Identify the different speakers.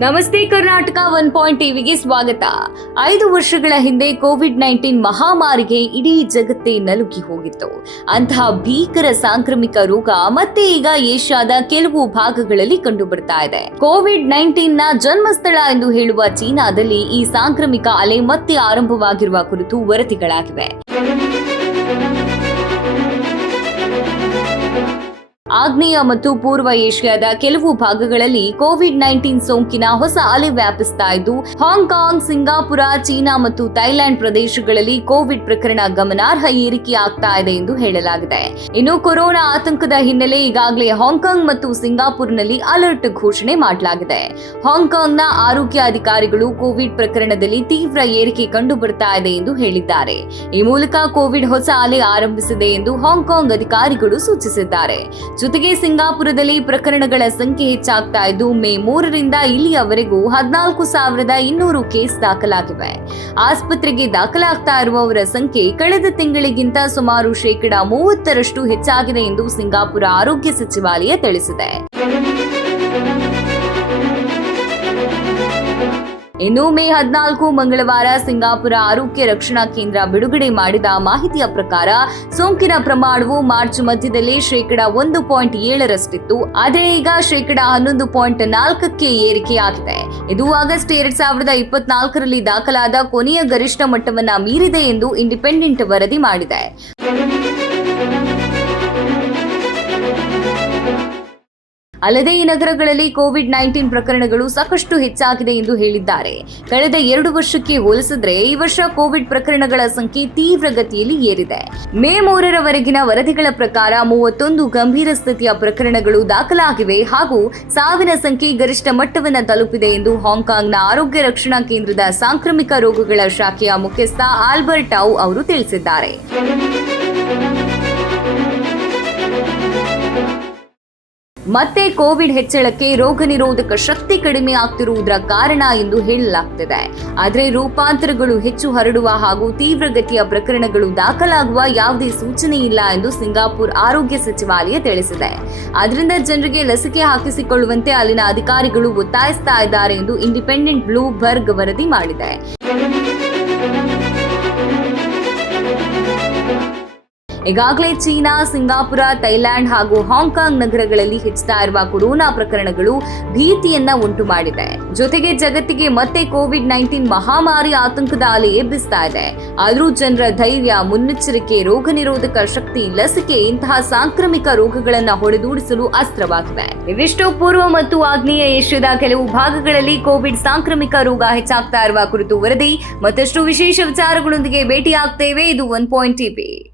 Speaker 1: ನಮಸ್ತೆ Karnataka one point ಟಿವಿಗೆ ಸ್ವಾಗತ. ಐದು ವರ್ಷಗಳ ಹಿಂದೆ ಕೋವಿಡ್ ನೈನ್ಟೀನ್ ಮಹಾಮಾರಿಗೆ ಇಡೀ ಜಗತ್ತೇ ನಲುಗಿ ಹೋಗಿತ್ತು. ಅಂತಹ ಭೀಕರ ಸಾಂಕ್ರಾಮಿಕ ರೋಗ ಮತ್ತೆ ಈಗ ಏಷ್ಯಾದ ಕೆಲವು ಭಾಗಗಳಲ್ಲಿ ಕಂಡುಬರ್ತಾ ಇದೆ. ಕೋವಿಡ್ ನೈನ್ಟೀನ್ನ ಜನ್ಮಸ್ಥಳ ಎಂದು ಹೇಳುವ ಚೀನಾದಲ್ಲಿ ಈ ಸಾಂಕ್ರಾಮಿಕ ಅಲೆ ಮತ್ತೆ ಆರಂಭವಾಗಿರುವ ಕುರಿತು ವರದಿಗಳಾಗಿವೆ. ಆಗ್ನೇಯ ಮತ್ತು ಪೂರ್ವ ಏಷ್ಯಾದ ಕೆಲವು ಭಾಗಗಳಲ್ಲಿ ಕೋವಿಡ್ ನೈನ್ಟೀನ್ ಸೋಂಕಿನ ಹೊಸ ಅಲೆ ವ್ಯಾಪಿಸ್ತಾ ಇದ್ದು, ಹಾಂಗ್ಕಾಂಗ್, ಸಿಂಗಾಪುರ, ಚೀನಾ ಮತ್ತು ಥೈಲ್ಯಾಂಡ್ ಪ್ರದೇಶಗಳಲ್ಲಿ ಕೋವಿಡ್ ಪ್ರಕರಣ ಗಮನಾರ್ಹ ಏರಿಕೆ ಆಗ್ತಾ ಇದೆ ಎಂದು ಹೇಳಲಾಗಿದೆ. ಇನ್ನು ಕೊರೋನಾ ಆತಂಕದ ಹಿನ್ನೆಲೆ ಈಗಾಗಲೇ ಹಾಂಗ್ಕಾಂಗ್ ಮತ್ತು ಸಿಂಗಾಪುರ್ನಲ್ಲಿ ಅಲರ್ಟ್ ಘೋಷಣೆ ಮಾಡಲಾಗಿದೆ. ಹಾಂಗ್ಕಾಂಗ್ನ ಆರೋಗ್ಯ ಅಧಿಕಾರಿಗಳು ಕೋವಿಡ್ ಪ್ರಕರಣದಲ್ಲಿ ತೀವ್ರ ಏರಿಕೆ ಕಂಡು ಇದೆ ಎಂದು ಹೇಳಿದ್ದಾರೆ. ಈ ಮೂಲಕ ಕೋವಿಡ್ ಹೊಸ ಅಲೆ ಆರಂಭಿಸಿದೆ ಎಂದು ಹಾಂಗ್ಕಾಂಗ್ ಅಧಿಕಾರಿಗಳು ಸೂಚಿಸಿದ್ದಾರೆ. ಜೊತೆಗೆ ಸಿಂಗಾಪುರದಲ್ಲಿ ಪ್ರಕರಣಗಳ ಸಂಖ್ಯೆ ಹೆಚ್ಚಾಗ್ತಾ ಇದ್ದು, ಮೇ ಮೂರರಿಂದ ಇಲ್ಲಿಯವರೆಗೂ ಹದಿನಾಲ್ಕು ಸಾವಿರದ ಇನ್ನೂರು ಕೇಸ್ ದಾಖಲಾಗಿವೆ. ಆಸ್ಪತ್ರೆಗೆ ದಾಖಲಾಗ್ತಾ ಇರುವವರ ಸಂಖ್ಯೆ ಕಳೆದ ತಿಂಗಳಿಗಿಂತ ಸುಮಾರು ಶೇಕಡ ಮೂವತ್ತರಷ್ಟು ಹೆಚ್ಚಾಗಿದೆ ಎಂದು ಸಿಂಗಾಪುರ ಆರೋಗ್ಯ ಸಚಿವಾಲಯ ತಿಳಿಸಿದೆ. ಇನ್ನು ಮೇ ಹದಿನಾಲ್ಕು ಮಂಗಳವಾರ ಸಿಂಗಾಪುರ ಆರೋಗ್ಯ ರಕ್ಷಣಾ ಕೇಂದ್ರ ಬಿಡುಗಡೆ ಮಾಡಿದ ಮಾಹಿತಿಯ ಪ್ರಕಾರ ಸೋಂಕಿನ ಪ್ರಮಾಣವು ಮಾರ್ಚ್ ಮಧ್ಯದಲ್ಲಿ ಶೇಕಡ ಒಂದು ಪಾಯಿಂಟ್ ಏಳರಷ್ಟಿತ್ತು. ಆದರೆ ಈಗ ಶೇಕಡ ಹನ್ನೊಂದು ಪಾಯಿಂಟ್ ನಾಲ್ಕಕ್ಕೆ ಏರಿಕೆಯಾಗಿದೆ. ಇದು ಆಗಸ್ಟ್ ಎರಡ್ ಸಾವಿರದ ಇಪ್ಪತ್ನಾಲ್ಕರಲ್ಲಿ ದಾಖಲಾದ ಕೊನೆಯ ಗರಿಷ್ಠ ಮಟ್ಟವನ್ನ ಮೀರಿದೆ ಎಂದು ಇಂಡಿಪೆಂಡೆಂಟ್ ವರದಿ ಮಾಡಿದೆ. ಅಲ್ಲದೆ ಈ ನಗರಗಳಲ್ಲಿ ಕೋವಿಡ್ ನೈನ್ಟೀನ್ ಪ್ರಕರಣಗಳು ಸಾಕಷ್ಟು ಹೆಚ್ಚಾಗಿದೆ ಎಂದು ಹೇಳಿದ್ದಾರೆ. ಕಳೆದ ಎರಡು ವರ್ಷಕ್ಕೆ ಹೋಲಿಸಿದ್ರೆ ಈ ವರ್ಷ ಕೋವಿಡ್ ಪ್ರಕರಣಗಳ ಸಂಖ್ಯೆ ತೀವ್ರಗತಿಯಲ್ಲಿ ಏರಿದೆ. ಮೇ ಮೂರರವರೆಗಿನ ವರದಿಗಳ ಪ್ರಕಾರ ಮೂವತ್ತೊಂದು ಗಂಭೀರ ಸ್ಥಿತಿಯ ಪ್ರಕರಣಗಳು ದಾಖಲಾಗಿವೆ ಹಾಗೂ ಸಾವಿನ ಸಂಖ್ಯೆ ಗರಿಷ್ಠ ಮಟ್ಟವನ್ನು ತಲುಪಿದೆ ಎಂದು ಹಾಂಗ್ಕಾಂಗ್ನ ಆರೋಗ್ಯ ರಕ್ಷಣಾ ಕೇಂದ್ರದ ಸಾಂಕ್ರಾಮಿಕ ರೋಗಗಳ ಶಾಖೆಯ ಮುಖ್ಯಸ್ಥ ಆಲ್ಬರ್ಟ್ ಟೌ ಅವರು ತಿಳಿಸಿದ್ದಾರೆ. ಮತ್ತೆ ಕೋವಿಡ್ ಹೆಚ್ಚಳಕ್ಕೆ ರೋಗ ನಿರೋಧಕ ಶಕ್ತಿ ಕಡಿಮೆ ಆಗ್ತಿರುವುದರ ಕಾರಣ ಎಂದು ಹೇಳಲಾಗ್ತಿದೆ. ಆದರೆ ರೂಪಾಂತರಗಳು ಹೆಚ್ಚು ಹರಡುವ ಹಾಗೂ ತೀವ್ರಗತಿಯ ಪ್ರಕರಣಗಳು ದಾಖಲಾಗುವ ಯಾವುದೇ ಸೂಚನೆ ಇಲ್ಲ ಎಂದು ಸಿಂಗಾಪುರ್ ಆರೋಗ್ಯ ಸಚಿವಾಲಯ ತಿಳಿಸಿದೆ. ಆದ್ದರಿಂದ ಜನರಿಗೆ ಲಸಿಕೆ ಹಾಕಿಸಿಕೊಳ್ಳುವಂತೆ ಅಲ್ಲಿನ ಅಧಿಕಾರಿಗಳು ಒತ್ತಾಯಿಸ್ತಾ ಇದ್ದಾರೆ ಎಂದು ಇಂಡಿಪೆಂಡೆಂಟ್ ಬ್ಲೂ ಬರ್ಗ್ ವರದಿ ಮಾಡಿದೆ. ಈಗಾಗಲೇ ಚೀನಾ, ಸಿಂಗಾಪುರ, ಥೈಲ್ಯಾಂಡ್ ಹಾಗೂ ಹಾಂಗ್ಕಾಂಗ್ ನಗರಗಳಲ್ಲಿ ಹೆಚ್ಚುತ್ತಾ ಇರುವ ಕೊರೋನಾ ಪ್ರಕರಣಗಳು ಭೀತಿಯನ್ನ ಉಂಟು ಮಾಡಿದೆ ಜೊತೆಗೆ ಜಗತ್ತಿಗೆ ಮತ್ತೆ ಕೋವಿಡ್ ನೈನ್ಟೀನ್ ಮಹಾಮಾರಿ ಆತಂಕದ ಅಲೆ ಎಬ್ಬಿಸ್ತಾ ಇದೆ. ಆದರೂ ಜನರ ಧೈರ್ಯ, ಮುನ್ನೆಚ್ಚರಿಕೆ, ರೋಗ ನಿರೋಧಕ ಶಕ್ತಿ, ಲಸಿಕೆ ಇಂತಹ ಸಾಂಕ್ರಾಮಿಕ ರೋಗಗಳನ್ನು ಹೊಡೆದೂಡಿಸಲು ಅಸ್ತ್ರವಾಗಿದೆ. ಇವಿಷ್ಟು ಪೂರ್ವ ಮತ್ತು ಆಗ್ನೇಯ ಏಷ್ಯಾದ ಕೆಲವು ಭಾಗಗಳಲ್ಲಿ ಕೋವಿಡ್ ಸಾಂಕ್ರಾಮಿಕ ರೋಗ ಹೆಚ್ಚಾಗ್ತಾ ಇರುವ ಕುರಿತು ವರದಿ. ಮತ್ತಷ್ಟು ವಿಶೇಷ ವಿಚಾರಗಳೊಂದಿಗೆ ಭೇಟಿಯಾಗ್ತೇವೆ. ಇದು ಒನ್ ಪಾಯಿಂಟ್ ಟಿವಿ.